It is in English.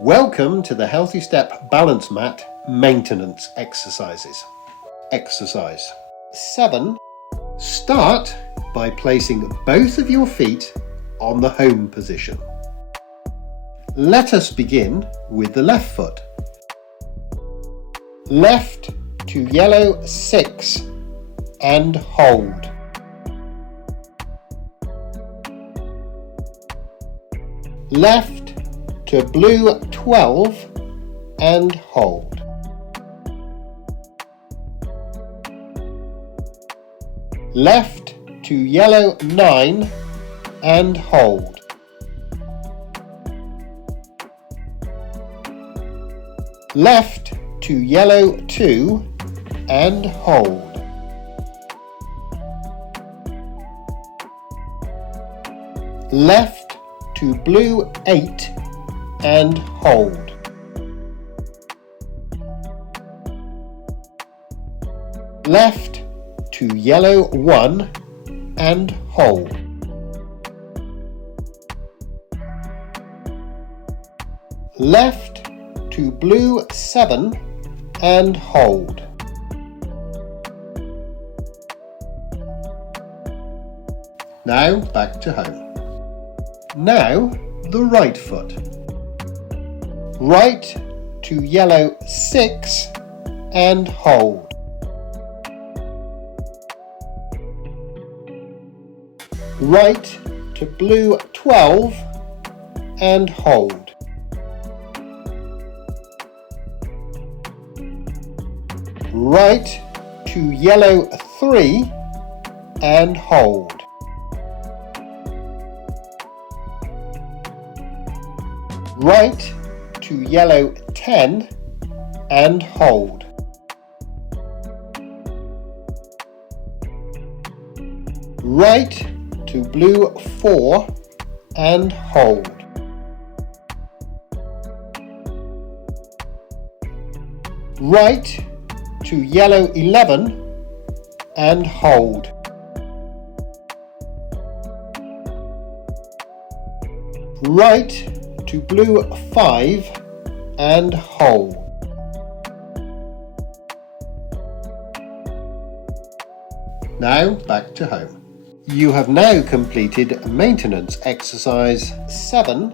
Welcome to the HealthyStep Balance Mat maintenance exercises. Exercise 7. Start by placing both of your feet on the home position. Let us begin with the left foot. Left to yellow 6 and hold. Left to blue 12 and hold. Left to yellow 9 and hold. Left to yellow 2 and hold. Left to blue 8 and hold. Left to yellow 1 and hold. Left to blue 7 and hold. Now back to home. Now the right foot. Right to yellow 6 and hold. Right to blue 12 and hold. Right to yellow 3 and hold. Right to yellow 10 and hold. Right to blue 4 and hold. Right to yellow 11 and hold. Right to blue 5 and hold. Now back to home. You have now completed maintenance exercise 7